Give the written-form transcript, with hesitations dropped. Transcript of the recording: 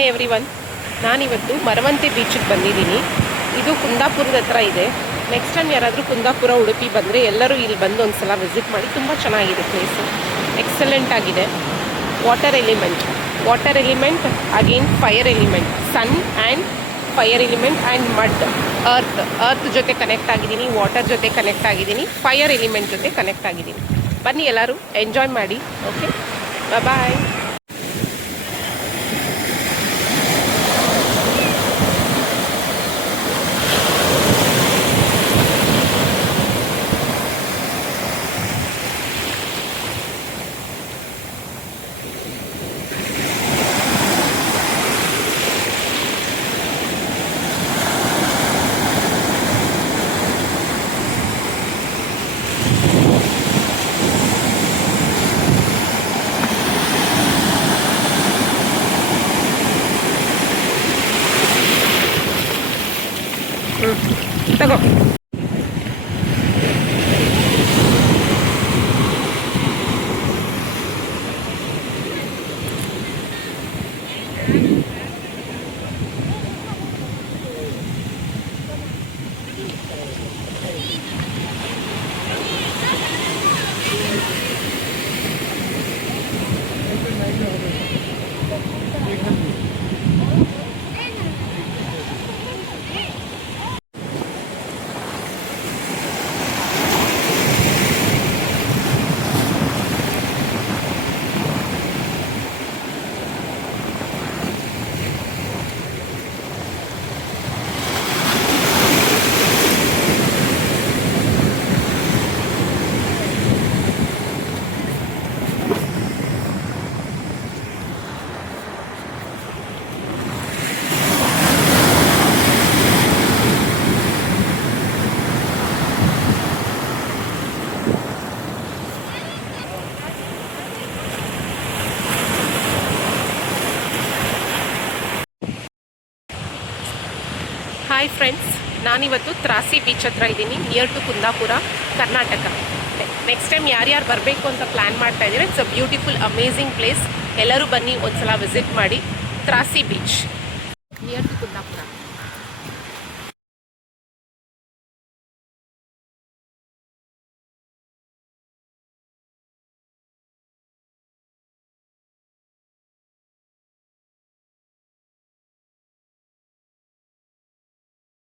Hi everyone, ನಾನಿವತ್ತು ಮರವಂತೆ ಬೀಚಿಗೆ ಬಂದಿದ್ದೀನಿ. ಇದು ಕುಂದಾಪುರದ ಹತ್ರ ಇದೆ. ನೆಕ್ಸ್ಟ್ ಟೈಮ್ ಯಾರಾದರೂ ಕುಂದಾಪುರ ಉಡುಪಿ ಬಂದರೆ ಎಲ್ಲರೂ ಇಲ್ಲಿ ಬಂದು ಒಂದು ಸಲ ವಿಸಿಟ್ ಮಾಡಿ. ತುಂಬ ಚೆನ್ನಾಗಿದೆ ಪ್ಲೇಸು, ಎಕ್ಸಲೆಂಟ್ ಆಗಿದೆ. Water element again fire element, sun and fire element and mud, earth ಜೊತೆ ಕನೆಕ್ಟ್ ಆಗಿದ್ದೀನಿ, ವಾಟರ್ ಜೊತೆ ಕನೆಕ್ಟ್ ಆಗಿದ್ದೀನಿ, ಫೈರ್ ಎಲಿಮೆಂಟ್ ಜೊತೆ ಕನೆಕ್ಟ್ ಆಗಿದ್ದೀನಿ. ಬನ್ನಿ ಎಲ್ಲರೂ ಎಂಜಾಯ್ ಮಾಡಿ. Okay, bye. ತಗೋ. ಹಾಯ್ ಫ್ರೆಂಡ್ಸ್, ನಾನಿವತ್ತು ತ್ರಾಸಿ ಬೀಚ್ ಹತ್ರ ಇದ್ದೀನಿ, near to Kundapura, Karnataka. Next time ಯಾರ್ಯಾರು ಬರಬೇಕು ಅಂತ ಪ್ಲ್ಯಾನ್ ಮಾಡ್ತಾ ಇದ್ದೀರಾ, it's a beautiful amazing place. ಎಲ್ಲರೂ ಬನ್ನಿ, ಒಂದು ಸಲ ವಿಸಿಟ್ ಮಾಡಿ ತ್ರಾಸಿ ಬೀಚ್.